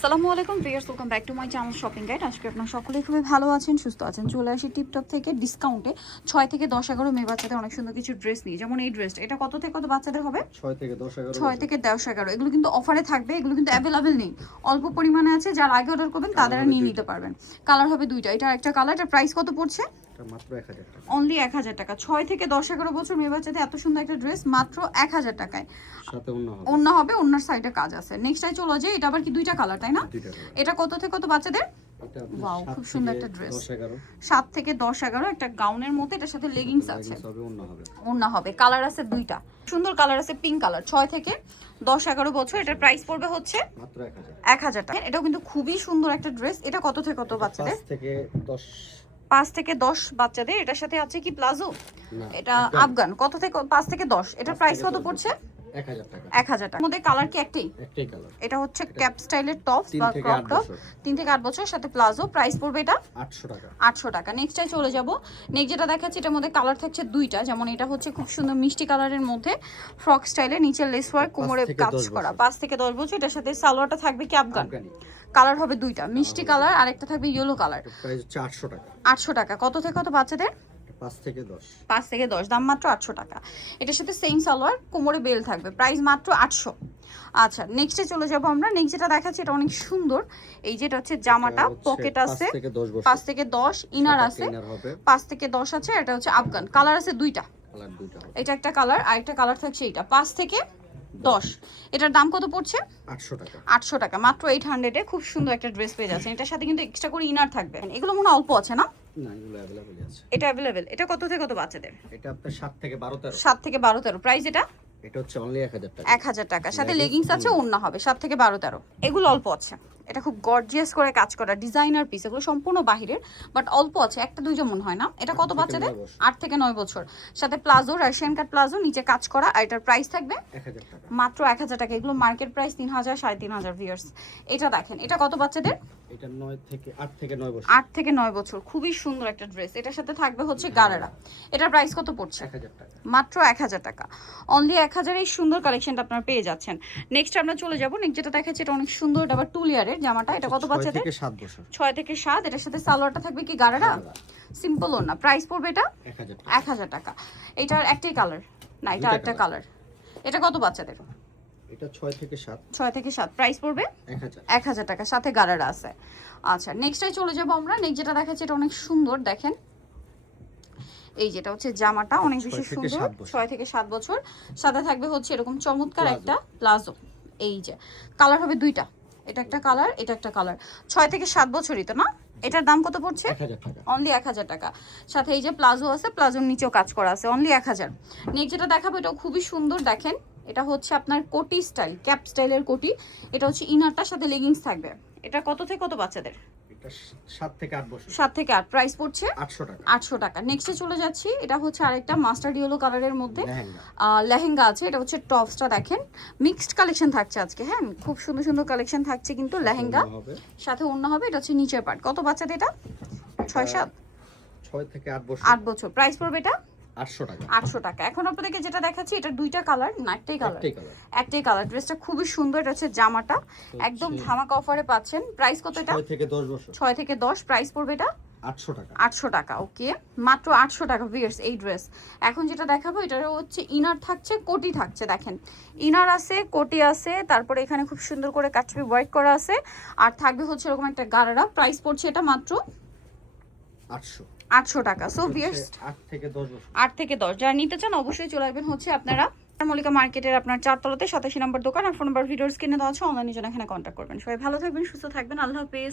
আসসালামু আলাইকুম viewers, welcome back to my channel shopping guide. আজকে আপনারা সকলেই খুবই ভালো আছেন, সুস্থ আছেন। চলে আসি টিপটপ থেকে ডিসকাউন্টে 6 থেকে 10 11 মেয়ে বাচ্চাদের অনেক সুন্দর কিছু ড্রেস নিয়ে। যেমন এই ড্রেসটা, এটা কত থেকে কত বাচ্চাদের হবে? 6 থেকে 10 11 6 থেকে 10 11। এগুলো কিন্তু অফারে থাকবে, এগুলো কিন্তু অ্যাভেলেবেল নেই, অল্প পরিমাণে আছে। যারা আগে অর্ডার করবেন তারা নিয়ে নিতে পারবেন। কালার হবে দুইটা, এটা একটা কালার। এটার প্রাইস কত পড়ছে? মাত্র 1000 টাকা। অনলি 1000 টাকা। 6 থেকে 10 11 বছর মেয়ে বাচ্চাদের এত সুন্দর একটা ড্রেস মাত্র 1000 টাকায়। সাথে অন্য হবে, অন্যার সাইডে কাজ আছে। নেক্সটটাই চলে যায়, এটা আবার কি দুইটা কালার তাই না? এটা কত থেকে কত বাচ্চাদের? ওয়াও, খুব সুন্দর একটা ড্রেস। 7 থেকে 10 11 একটা গাউনের মধ্যে, এটার সাথে লেগিংস আছে, ওন্না হবে। কালার আছে দুইটা, সুন্দর কালার আছে, পিঙ্ক কালার। 6 থেকে 10 11 বছর। এটার প্রাইস পড়বে হচ্ছে মাত্র 1000 টাকা। এটাও কিন্তু খুবই সুন্দর একটা ড্রেস। এটা কত থেকে কত বাচ্চাদের? 5 5 থেকে থেকে 10 10 বাচ্চাদের। এটার সাথে আছে কি প্লাজো? এটা আফগান। কত থেকে 5 থেকে 10? এটার প্রাইস কত পড়ছে? 1000 টাকা। 1000 টাকা। মধ্যে কালার কি একটাই? একটাই কালার। এটা হচ্ছে ক্যাপ স্টাইলের টপ বা ক্রপ টপ। 3 থেকে 8 বছর, সাথে প্লাজো। প্রাইস পড়বে এটা 800 টাকা। 800 টাকা। নেক্সটটাই চলে যাব। নেক্সট যেটা দেখাচ্ছি, এটার মধ্যে কালার থাকছে দুইটা। যেমন এটা হচ্ছে খুব সুন্দর মিষ্টি কালারের মধ্যে, ফ্রক স্টাইলে, নিচে লেস ওয়ার্ক, কোমরে কাজ করা। 5 থেকে 10 বছর। এটার সাথে সালোয়ারটা থাকবে কি আফগান। কালার হবে দুইটা, মিষ্টি কালার আর একটা থাকবে ইয়েলো কালার। প্রাইস হচ্ছে 800 টাকা। 800 টাকা। কত থেকে কত বাচ্চাদের? 5 থেকে 10। 5 থেকে 10, দাম মাত্র 800 টাকা। এটার সাথে সেম সালোয়ার, কোমরে বেল থাকবে। প্রাইস মাত্র 800। আচ্ছা, নেক্সটে চলে যাব আমরা। নেক্সট যেটা দেখাচ্ছি, এটা অনেক সুন্দর। এই যেটা হচ্ছে জামাটা, পকেট আছে, 5 থেকে 10 ইনার আছে, 5 থেকে 10 আছে। এটা হচ্ছে আফগান। কালার আছে দুইটা, এটা একটা কালার আর একটা কালার থাকছে এইটা। 5 থেকে 10। এটার দাম কত পড়ছে? 800 টাকা। 800 টাকা। মাত্র 800 এ খুব সুন্দর একটা ড্রেস পেয়ে যাচ্ছেন। এটার সাথে কিন্তু এক্সট্রা করে ইনার থাকবে। এগুলো মনে হয় অল্প আছে না? না, এগুলো अवेलेबल আছে। এটা अवेलेबल। এটা কত থেকে কত বাচ্চাদের? এটা আপনার 7 থেকে 12 13। 7 থেকে 12 13। প্রাইস এটা এটা হচ্ছে অনলি 1000 টাকা। 1000 টাকা। সাথে লেগিংস আছে, ওন্না হবে। 7 থেকে 12 13। এগুলো অল্প আছে। এটা খুব গর্জিয়াস করে কাজ করা ডিজাইনার পিস। এগুলো সম্পূর্ণ বাহিরের, বাট অল্প আছে, একটা দুইটা মনে হয় না। এটা কত বাচ্চাদের? 8 থেকে 9 বছর। সাথে প্লাজো, রাশিয়ান কাট প্লাজো, নিচে কাজ করা। আর এটার প্রাইস থাকবে 1000 টাকা। মাত্র 1000 টাকা। এগুলো মার্কেট প্রাইস 3000 3500 ভিউয়ার্স। এটা দেখেন, এটা কত বাচ্চাদের? এটা 8 থেকে 9 বছর। 8 থেকে 9 বছর। খুবই সুন্দর একটা ড্রেস। এটার সাথে থাকবে হচ্ছে গারারা। এটার প্রাইস কত পড়ছে? 1000 টাকা। মাত্র 1000 টাকা। অনলি 1000 এই সুন্দর কালেকশনটা আপনারা পেয়ে যাচ্ছেন। নেক্সট আমরা চলে যাব। নেক্সট যেটা দেখাচ্ছি, এটা অনেক সুন্দর। এটা আবার 2 লেয়ারের জামাটা। এটা কত বাচ্চাদের? 6 থেকে 7 বছর। 6 থেকে 7। এটার সাথে সালোয়ারটা থাকবে কি গারারা, সিম্পল ওনা। প্রাইস পড়বে এটা 1000 টাকা। 1000 টাকা। এটার একটাই কালার না, এটা আরেকটা কালার। এটা কত বাচ্চাদের? এটা 6 থেকে 7। 6 থেকে 7। প্রাইস পড়বে 1000 টাকা। সাথে গারারা আছে। আচ্ছা, নেক্সটটাই চলে যাব আমরা। নেক্সট যেটা দেখাচ্ছি, এটা অনেক সুন্দর। দেখেন, এই যেটা হচ্ছে জামাটা, অনেক বেশি সুন্দর। 6 থেকে 7 বছর। সাথে থাকবে হচ্ছে এরকম চমৎকার একটা প্লাজো। এই যে কালার হবে দুইটা, এটা একটা কালার, এটা একটা কালার। 6 থেকে 7 বছরই তো না? এটার দাম কত পড়ছে? 1000 টাকা। অনলি 1000 টাকা। সাথে এই যে প্লাজো আছে, প্লাজোর নিচেও কাজ করা আছে। অনলি 1000। নেক্সট যেটা দেখাবো, এটাও খুবই সুন্দর। দেখেন, এটা হচ্ছে আপনার কোটি স্টাইল, ক্যাপ স্টাইলের কোটি। এটা হচ্ছে ইনারটার সাথে লেগিংস থাকবে। এটা কত থেকে কত বাচ্চাদের? এটা 7 থেকে 8 বছর। 7 থেকে 8। প্রাইস পড়ছে 800 টাকা। 800 টাকা। নেক্সটে চলে যাচ্ছি। এটা হচ্ছে আরেকটা মাস্টার্ড ইয়েলো কালারের মধ্যে লেহেঙ্গা। লেহেঙ্গা আছে। এটা হচ্ছে টপসটা দেখেন, মিক্সড কালেকশন থাকছে আজকে। হ্যাঁ, খুব সুন্দর সুন্দর কালেকশন থাকছে কিন্তু। লেহেঙ্গা সাথে ওন্না হবে। এটা হচ্ছে নিচের পার্ট। কত বাচ্চাদের এটা? 6 7। 6 থেকে 8 বছর। 8 বছর। প্রাইস পড়বে এটা 800 টাকা। 800 টাকা। এখন আপনাদেরকে যেটা দেখাচ্ছি, এটা দুইটা কালার না, একটাই কালার। একটাই কালার। ড্রেসটা খুবই সুন্দর। এটা হচ্ছে জামাটা, একদম ধামাকা অফারে পাচ্ছেন। প্রাইস কত এটা? 6 থেকে 10 বছর। 6 থেকে 10। প্রাইস পড়বে এটা 800 টাকা। 800 টাকা। ওকে, মাত্র 800 টাকা ভিউয়ার্স এই ড্রেস। এখন যেটা দেখাবো, এটার হচ্ছে ইনার থাকছে, কোটি থাকছে। দেখেন, ইনার আছে, কোটি আছে, তারপরে এখানে খুব সুন্দর করে কাটছবি ওয়ার্ক করা আছে, আর থাকবে হচ্ছে এরকম একটা গারারা। প্রাইস পড়ছে এটা মাত্র 800 টাকা। সো ভিউয়ার্স 8 থেকে 10 বছর। 8 থেকে 10 যারা নিতে চান অবশ্যই চলে আসবেন হচ্ছে আপনারা মল্লিকা মার্কেটের আপনার 4 তলাতে 87 নম্বর দোকান। আর ফোন নাম্বার ভিডিওর স্ক্রিনে দেওয়া আছে, অনলাইনে জন্য এখানে কন্ট্যাক্ট করবেন। সবাই ভালো থাকবেন, সুস্থ থাকবেন। আল্লাহ হাফেজ।